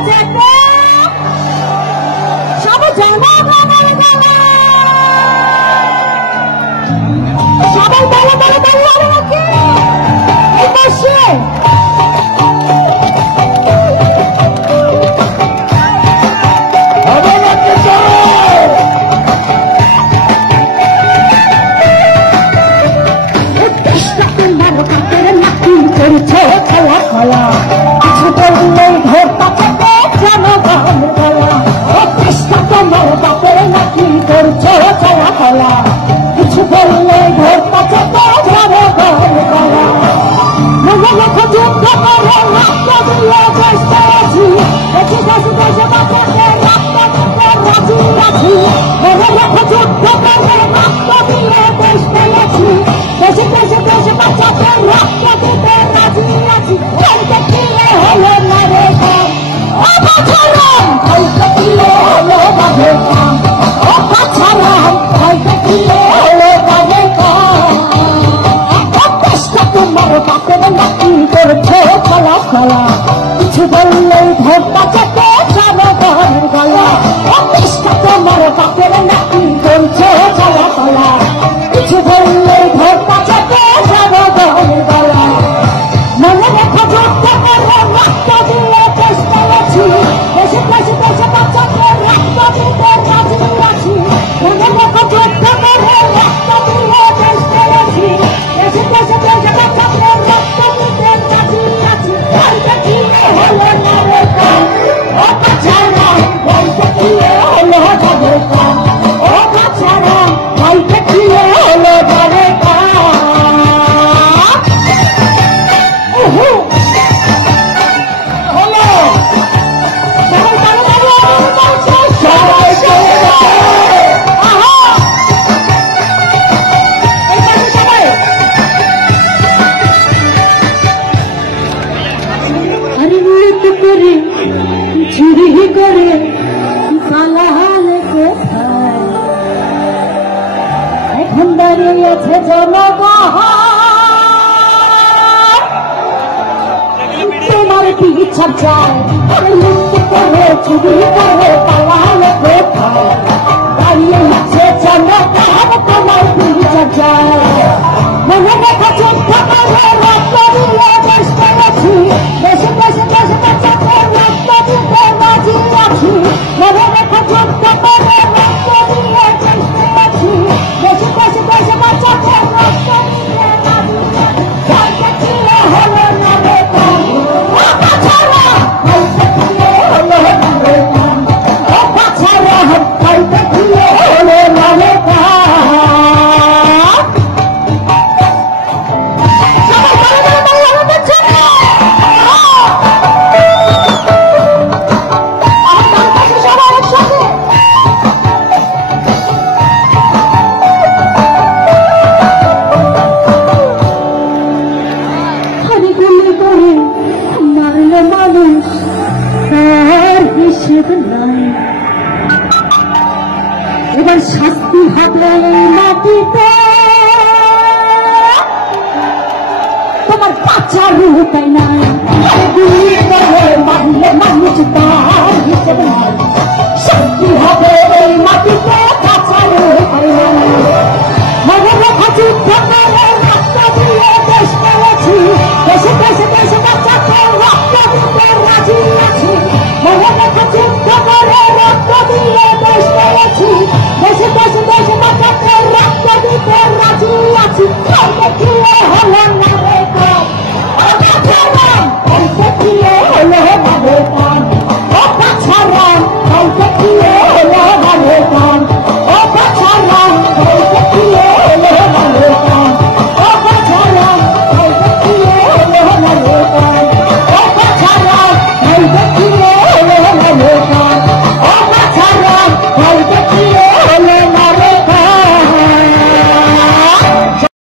যেতে সব জনগণের গলা সবাই বলে বলে বলে হবে নাকি এই পাশে করছে খেলা খেলা কিছু বললেই ঘরটা চেপে জনগণ গলা ও কৃষ্ণা তোমার বাপের নাকি করছে খেলা খেলা কিছু বললেই ঘরটা চেপে জনগণ গলা মনে রেখো যুদ্ধ করে রক্ত দিয়ে দেশ পেয়েছি দেশে দেশে দেশে বাঁচাতে রক্ত দিতে রাজি আছি মনে রেখো যুদ্ধ করে রক্ত দিয়ে দেশ পেয়েছি দেশে দেশে দেশে বাঁচাতে রক্ত দিতে রাজি আছি চলতে কিলে হলো না রে কাম ও বাছারাম চলতে কিলে হলো না রে কাম ও বাছারাম চলতে কিলে হলো না রে কাম ও কৃষ্ণা তোমার বাপের নাকি করছে খেলা খেলা কিছু বললেই ভোটটা চেপে জনগণ গলা ও কৃষ্ণা তোমার বাপের নাকি করছে খেলা খেলা কিছু বললেই ভোটটা চেপে জনগণ গলা মনে রেখো যুদ্ধ করে রক্ত দিয়ে দেশ পেয়েছি দেশে দেশে দেশে বাঁচাতে রক্ত দিতে রাজি আছি মনে রেখো যুদ্ধ করে রক্ত দিয়ে দেশ পেয়েছি দেশে দেশে দেশে বাঁচাতে রক্ত দিতে রাজি আছি বলতে কিলে হলো না রে কাম ও বাছারাম বলতে কিলে হলো না রে কাম ও বাছারাম বলতে কিলে হলো না রে কাম হলো সবাই তাড়াতাড়ি বলছে সবাই আহা এই পাশে সবাই আরে মৃত করে ঝুড়ি করে পালালে কোথায় এখন দাঁড়িয়ে আছে জনগণ তোমার পিছার যায় আরে মৃত করে ঝুড়ি করে পালালে কোথায় দাঁড়িয়ে আছে জনগণ তোমার পিছার যায় মনে রেখো যুদ্ধ করে রক্ত দিয়ে দেশ পেয়েছি দেশে দেশে দেশে বাঁচাতে রক্ত দিতে রাজি আছি মনে রেখো যুদ্ধ করে রক্ত দিয়ে দেশ পেয়েছি দেশে দেশে দেশে বাঁচাতে রক্ত দিতে রাজি আছি বলতে কিলে হলো না রে কাম ও বাছারাম বলতে কিলে হলো না রে কাম ও বাছারাম বলতে কিলে হলো না রে কাম মানুষ তার হিসেব নাই এবার শাস্তি হবে মাটিতে তোমার বাঁচার উপায় নাই গুলি করে মারলে মানুষ তার হিসেব নাই শাস্তি হবে এই মাটিতে বাঁচার উপায় নাই মনে রেখো যুদ্ধ করে রক্ত দিয়ে দেশ পেয়েছি দেশে দেশে দেশে বাঁচাতে রক্ত দিতে রাজি আছি মনে রেখো যুদ্ধ করে রক্ত দিয়ে দেশ পেয়েছি দেশে দেশে দেশে বাঁচাতে রক্ত দিতে রাজি আছি বলতে কিলে হলো না